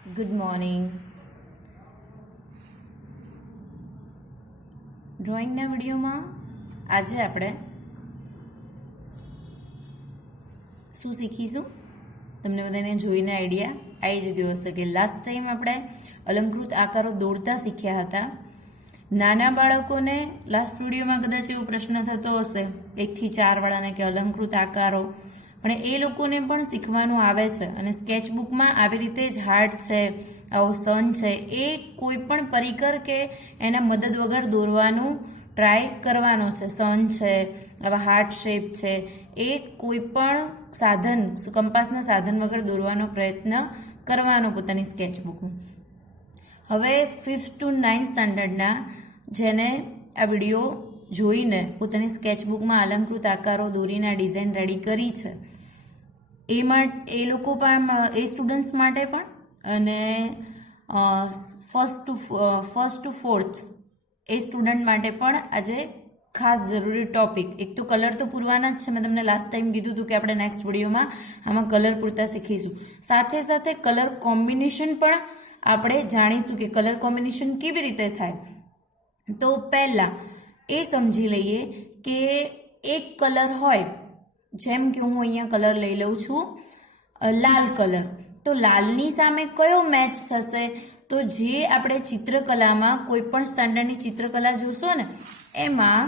Good morning. ડ્રોઈંગના વિડીયોમાં આજે આપણે શું શીખીશું? તમને બધાને જોઈને આઈડિયા આવી જ ગયો હશે કે લાસ્ટ ટાઈમ આપણે અલંકૃત આકારો દોરતા શીખ્યા હતા. નાના બાળકોને લાસ્ટ વિડીયોમાં કદાચ એવો પ્રશ્ન થતો હશે 1 થી 4 વાળાને કે અલંકૃત આકારો, પણ એ લોકોને પણ શીખવાનું આવે છે. અને સ્કેચબુકમાં આવી રીતે જ હાર્ટ છે, આવો સન છે, એ કોઈ પણ પરિકર કે એના મદદ વગર દોરવાનું ટ્રાય કરવાનું છે. સન છે, આવા હાર્ટ શેપ છે, એ કોઈ પણ સાધન, કંપાસના સાધન વગર દોરવાનો પ્રયત્ન કરવાનો પોતાની સ્કેચબુકમાં. હવે 5th to 9th સ્ટાન્ડર્ડના જેને આ વિડીયો જોઈને પોતાની સ્કેચબુકમાં અલંકૃત આકારો દોરીને આ ડિઝાઇન રેડી કરી છે, એ લોકો પણ, એ સ્ટુડન્ટ્સ માટે પણ, અને ફર્સ્ટ ટુ ફોર્થ એ સ્ટુડન્ટ માટે પણ આજે ખાસ જરૂરી ટોપિક. એક તો કલર તો પૂરવાના જ છે, મેં તમને લાસ્ટ ટાઈમ કીધું હતું કે આપણે નેક્સ્ટ વિડીયોમાં આમાં કલર પૂરતા શીખીશું. સાથે સાથે કલર કોમ્બિનેશન પણ આપણે જાણીશું કે કલર કોમ્બિનેશન કેવી રીતે થાય. તો પહેલાં એ સમજી લઈએ કે એક કલર હોય, જેમ કે હું અહીંયા કલર લઈ લઉં છું લાલ કલર, તો લાલની સામે કયો મેચ થશે? તો જે આપણે ચિત્રકલામાં કોઈ પણ સ્ટાન્ડર્ડની ચિત્રકલા જોશો ને, એમાં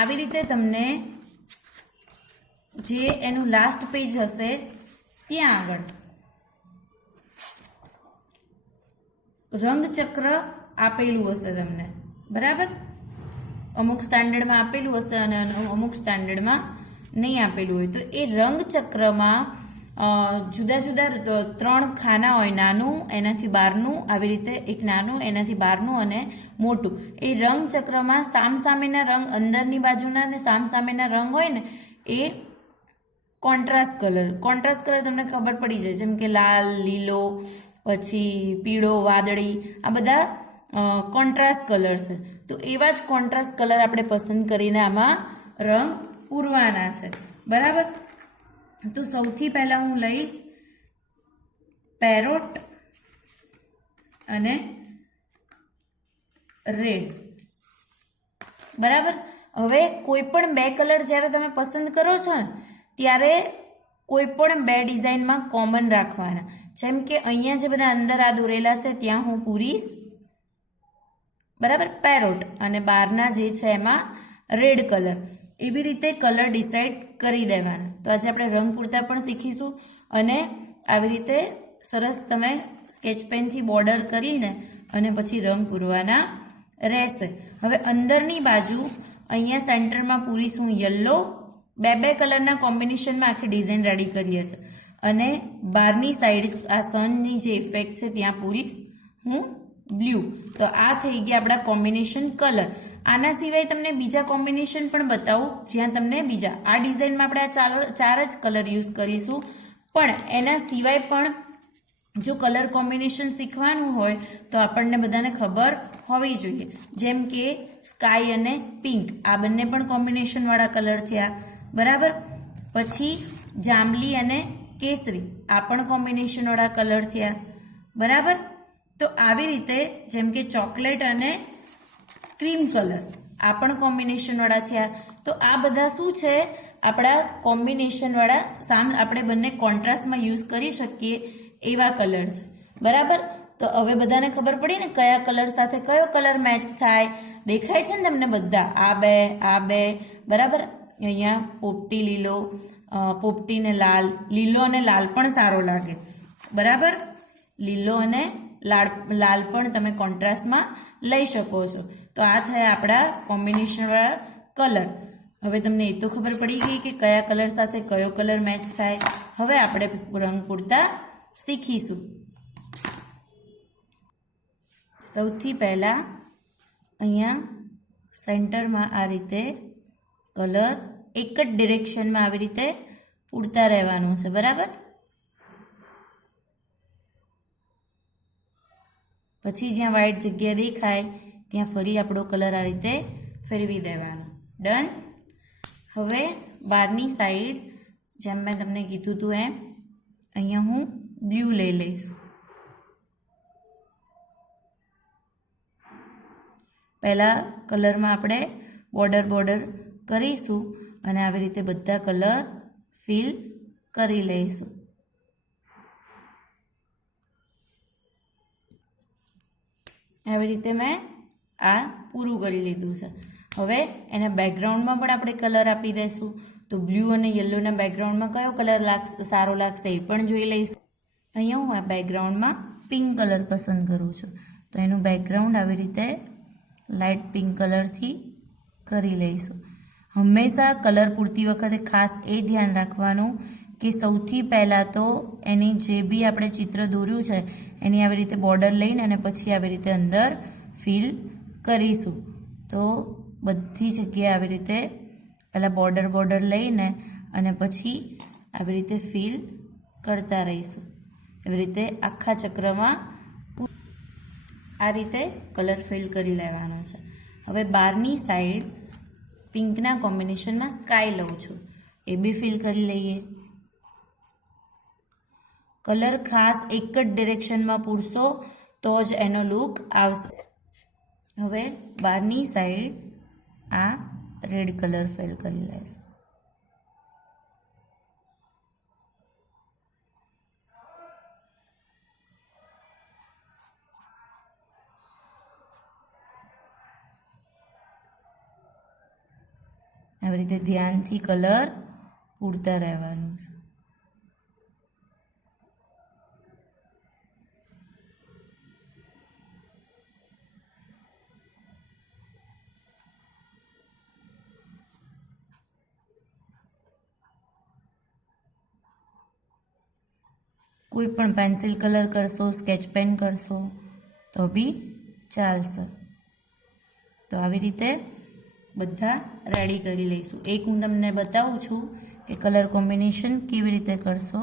આવી રીતે તમને જે એનું લાસ્ટ પેજ હશે ત્યાં આગળ રંગચક્ર આપેલું હશે તમને, બરાબર? અમુક સ્ટાન્ડર્ડમાં આપેલું હશે અને અમુક સ્ટાન્ડર્ડમાં નહીં આપેલું હોય. તો એ રંગચક્રમાં જુદા જુદા 3 ખાના હોય, નાનું, એનાથી બહારનું, આવી રીતે એક નાનું, એનાથી બહારનું અને મોટું. એ રંગચક્રમાં સામસામેના રંગ, અંદરની બાજુના અને સામસામેના રંગ હોય ને, એ કોન્ટ્રાસ્ટ કલર તમને ખબર પડી જાય, જેમ કે લાલ, લીલો, પછી પીળો, વાદળી, આ બધા કોન્ટ્રાસ્ટ કલર છે. તો એવા જ કોન્ટ્રાસ્ટ કલર આપણે પસંદ કરીને આમાં રંગ પૂરવાના છે, બરાબર? તો સૌથી પહેલા હું લઈશ પેરોટ અને રેડ, બરાબર? હવે કોઈ પણ 2 કલર જ્યારે તમે પસંદ કરો છો ને, ત્યારે કોઈ પણ 2 ડિઝાઇનમાં કોમન રાખવાના. જેમ કે અહીંયા જે બધા અંદર આ દોરેલા છે ત્યાં હું પૂરીશ, બરાબર, પેરોટ, અને બહારના જે છે એમાં રેડ કલર. એવી રીતે કલર ડિસાઇડ કરી દેવાના. તો આજે આપણે રંગ પૂરતા પણ શીખીશું અને આવી રીતે સરસ તમે સ્કેચ પેનથી બોર્ડર કરીને અને પછી રંગ પૂરવાના રહેશે. હવે અંદરની બાજુ અહીંયા સેન્ટરમાં પૂરીશું યલો, 2 કલરના કોમ્બિનેશનમાં આખી ડિઝાઇન રેડી કરીએ છીએ. અને બહારની સાઈડ આ સનની જે ઇફેક્ટ છે ત્યાં પૂરીશ હું બ્લુ. તો આ થઈ ગયા આપણા કોમ્બિનેશન કલર. આના સિવાય તમને બીજા કોમ્બિનેશન પણ બતાવું, જ્યાં તમને બીજા, આ ડિઝાઇનમાં આપણે આ 4 જ કલર યુઝ કરીશું, પણ એના સિવાય પણ જો કલર કોમ્બિનેશન શીખવાનું હોય તો આપણને બધાને ખબર હોવી જોઈએ. જેમ કે સ્કાય અને પિંક, આ બંને પણ કોમ્બિનેશનવાળા કલર થયા, બરાબર? પછી જાંબલી અને કેસરી, આ પણ કોમ્બિનેશનવાળા કલર થયા, બરાબર? તો આવી રીતે જેમ કે ચોકલેટ અને ક્રીમ કલર, આ પણ કોમ્બિનેશનવાળા થયા. તો આ બધા શું છે? આપણા કોમ્બિનેશનવાળા, આપણે બંને કોન્ટ્રાસ્ટમાં યુઝ કરી શકીએ એવા કલર છે, બરાબર? તો હવે બધાને ખબર પડી ને કયા કલર સાથે કયો કલર મેચ થાય. દેખાય છે ને તમને બધા? આ બે, બરાબર? અહીંયા પોપટી લીલો, પોપટી ને લાલ, લીલો અને લાલ પણ સારો લાગે, બરાબર? લીલો અને લાલ પણ તમે કોન્ટ્રાસ્ટમાં લઈ શકો છો. તો આ થયા આપણા કોમ્બિનેશનવાળા કલર. હવે તમને એ તો ખબર પડી ગઈ કે કયા કલર સાથે કયો કલર મેચ થાય. હવે આપણે રંગ પૂરતા શીખીશું. સૌથી પહેલાં અહીંયા સેન્ટરમાં આ રીતે કલર એક જ ડિરેક્શનમાં આવી રીતે પૂરતા રહેવાનું છે, બરાબર? પછી જ્યાં વ્હાઈટ જગ્યા દેખાય ત્યાં ફરી આપણો કલર આ રીતે ફેરવી દેવાનો. ડન. હવે બહારની સાઈડ જેમ મેં તમને કીધું હતું એમ અહીંયા હું બ્લુ લઈ લઈશ, પહેલાં કલરમાં આપણે બોર્ડર કરીશું અને આવી રીતે બધા કલર ફિલ કરી લઈશું. આવી રીતે મેં આ પૂરું કરી લીધું છે. હવે એના બેકગ્રાઉન્ડમાં પણ આપણે કલર આપી દઈશું. તો બ્લુ અને યલોના બેકગ્રાઉન્ડમાં કયો કલર સારો લાગશે એ પણ જોઈ લઈશું. અહીંયા હું આ બેકગ્રાઉન્ડમાં પિંક કલર પસંદ કરું છું. તો એનું બેકગ્રાઉન્ડ આવી રીતે લાઇટ પિંક કલરથી કરી લઈશું. હંમેશા કલર પૂરતી વખતે ખાસ એ ધ્યાન રાખવાનું કે સૌથી પહેલાં તો એની જે બી આપણે ચિત્ર દોર્યું છે એની આવી રીતે બોર્ડર લઈને અને પછી આવી રીતે અંદર ફિલ કરીશું. તો બધી જગ્યાએ આવી રીતે પહેલાં બોર્ડર લઈને અને પછી આવી રીતે ફિલ કરતા રહીશું. એવી રીતે આખા ચક્રમાં આ રીતે કલર ફિલ કરી લેવાનો છે. હવે બહારની સાઈડ પિંકના કોમ્બિનેશનમાં સ્કાય લઉં છું, એ બી ફિલ કરી લઈએ. કલર ખાસ એક જ ડિરેક્શનમાં પૂરશો તો જ એનો લુક આવશે. હવે બહારની સાઈડ આ રેડ કલર ફિલ કરી લઈશું. આવી રીતે ધ્યાનથી કલર પૂરતા રહેવાનું છે. કોઈ પણ પેન્સિલ કલર કરશો, સ્કેચ પેન કરશો તો બી ચાલશે. તો આવી રીતે બધા રેડી કરી લઈશું. એક હું તમને બતાવું છું કે કલર કોમ્બિનેશન કેવી રીતે કરશો,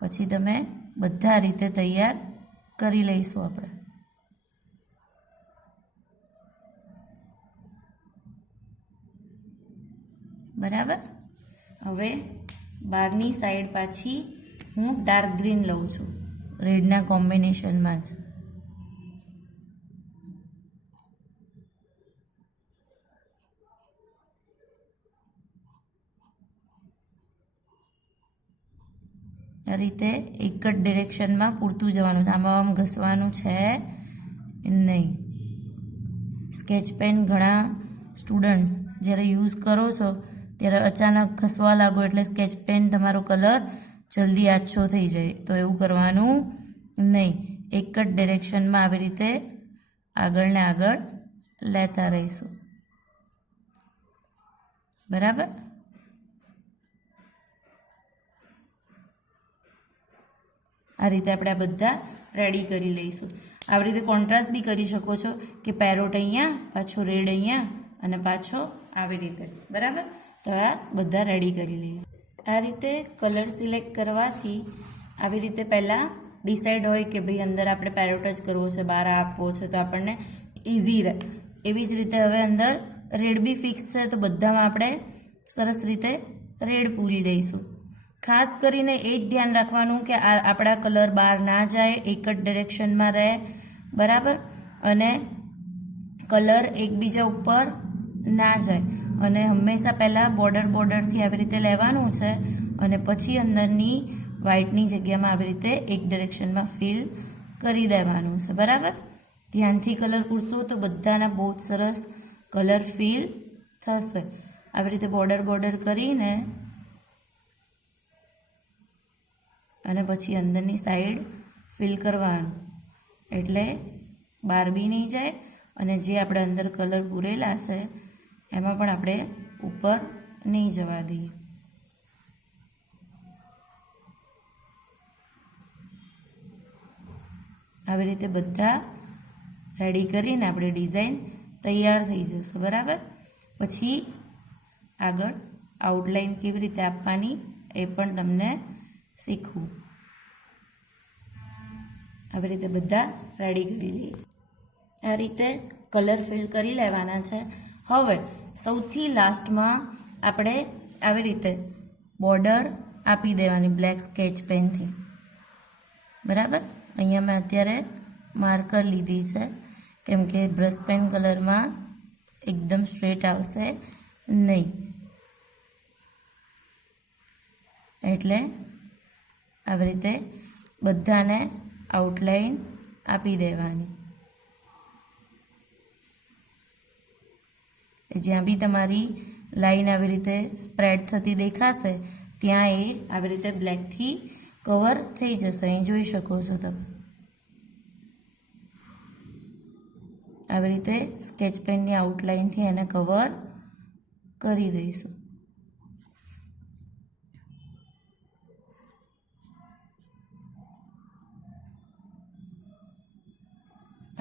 પછી તમે બધા રીતે તૈયાર કરી લઈશું આપણે. બરાબર. હવે બહારની સાઈડ પાછી હું ડાર્ક ગ્રીન લઉં છું, રેડના કોમ્બિનેશનમાં જ. આ રીતે એક જ ડિરેક્શનમાં પૂરતું જવાનું છે, આમાં આમ ઘસવાનું છે નહીં. સ્કેચ પેન ઘણા સ્ટુડન્ટ્સ જ્યારે યુઝ કરો છો ત્યારે અચાનક ઘસવા લાગો એટલે સ્કેચ પેન તમારો કલર જલ્દી આછો થઈ જાય. તો એવું કરવાનું નહીં. એક જ ડિરેક્શનમાં આવી રીતે આગળ ને આગળ લેતા રહીશું. બરાબર. આ રીતે આપણે આ બધા રેડી કરી લઈશું. આવી રીતે કોન્ટ્રાસ્ટ બી કરી શકો છો કે પેરોટ અહીંયા, પાછો રેડ અહીંયા અને પાછો આવી રીતે. બરાબર. તો આ બધા રેડી કરી લઈએ. આ રીતે કલર સિલેક્ટ કરવાથી આવી રીતે પહેલાં ડિસાઈડ હોય કે ભાઈ અંદર આપણે પેરોટ જ કરવો છે, બહાર આપવો છે, તો આપણને ઇઝી રહે. એવી જ રીતે હવે અંદર રેડ બી ફિક્સ છે તો બધામાં આપણે સરસ રીતે રેડ પૂરી દઈશું. ખાસ કરીને એ જ ધ્યાન રાખવાનું કે આપણા કલર બહાર ના જાય, એક જ ડિરેક્શનમાં રહે. બરાબર. અને કલર એકબીજા ઉપર ના જાય. અને હંમેશા પહેલાં બોર્ડરથી આવી રીતે લેવાનું છે અને પછી અંદરની વ્હાઇટની જગ્યામાં આવી રીતે એક ડિરેક્શનમાં ફિલ કરી દેવાનું છે. બરાબર. ધ્યાનથી કલર પૂરશો તો બધાના બહુ જ સરસ કલર ફિલ થશે. આવી રીતે બોર્ડર કરીને અને પછી અંદરની સાઈડ ફિલ કરવાનું, એટલે બહાર બી નહીં જાય અને જે આપણે અંદર કલર પૂરેલા છે એમાં પણ આપણે ઉપર નહીં જવા દઈએ. આવી રીતે બધા રેડી કરીને આપણે ડિઝાઇન તૈયાર થઈ જશે. બરાબર. પછી આગળ આઉટલાઇન કેવી રીતે આપવાની એ પણ તમને શીખવું. આવી રીતે બધા રેડી કરી લઈએ. આ રીતે કલર ફિલ કરી લેવાના છે. હવે સૌથી લાસ્ટમાં આપણે આવી રીતે બોર્ડર આપી દેવાની બ્લેક સ્કેચ પેનથી. બરાબર. અહીંયા મેં અત્યારે માર્કર લીધી છે કેમ કે બ્રશ પેન કલરમાં એકદમ સ્ટ્રેટ આવશે નહીં, એટલે આવી રીતે બધાને આઉટલાઈન આપી દેવાની. જ્યાં બી તમારી લાઈન આવી રીતે સ્પ્રેડ થતી દેખાશે ત્યાં એ આવી રીતે બ્લેકથી કવર થઈ જશે. અહીં જોઈ શકો છો તમે. આવી રીતે સ્કેચ પેનની આઉટલાઈનથી એને કવર કરી દઈશું.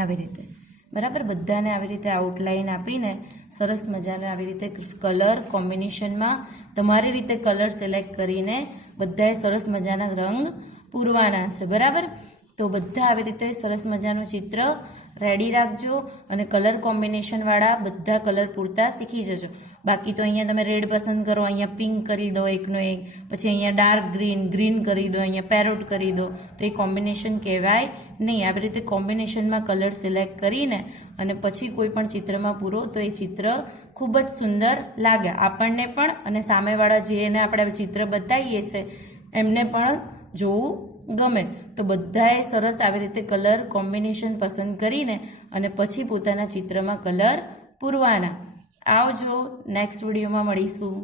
આવી રીતે બરાબર બધાને આવી રીતે આઉટલાઈન આપીને સરસ મજાને આવી રીતે કલર કોમ્બિનેશનમાં તમારી રીતે કલર સિલેક્ટ કરીને બધાએ સરસ મજાના રંગ પૂરવાના છે. બરાબર, તો બધા આવી રીતે સરસ મજાનું ચિત્ર રેડી રાખજો અને કલર કોમ્બિનેશનવાળા બધા કલર પૂરતા શીખી જજો. બાકી તો અહીંયા તમે રેડ પસંદ કરો, અહીંયા પિંક કરી દો એકનો એક, પછી અહીંયા ડાર્ક ગ્રીન કરી દો, અહીંયા પેરોટ કરી દો, તો એ કોમ્બિનેશન કહેવાય નહીં. આવી રીતે કોમ્બિનેશનમાં કલર સિલેક્ટ કરીને અને પછી કોઈ પણ ચિત્રમાં પૂરો તો એ ચિત્ર ખૂબ જ સુંદર લાગે આપણને પણ અને સામેવાળા જેને આપણે ચિત્ર બતાવીએ છીએ એમને પણ જોવું ગમે. તો બધાએ સરસ આવી રીતે કલર કોમ્બિનેશન પસંદ કરીને અને પછી પોતાના ચિત્રમાં કલર પૂરવાના. આવજો, નેક્સ્ટ વિડીયોમાં મળીશું.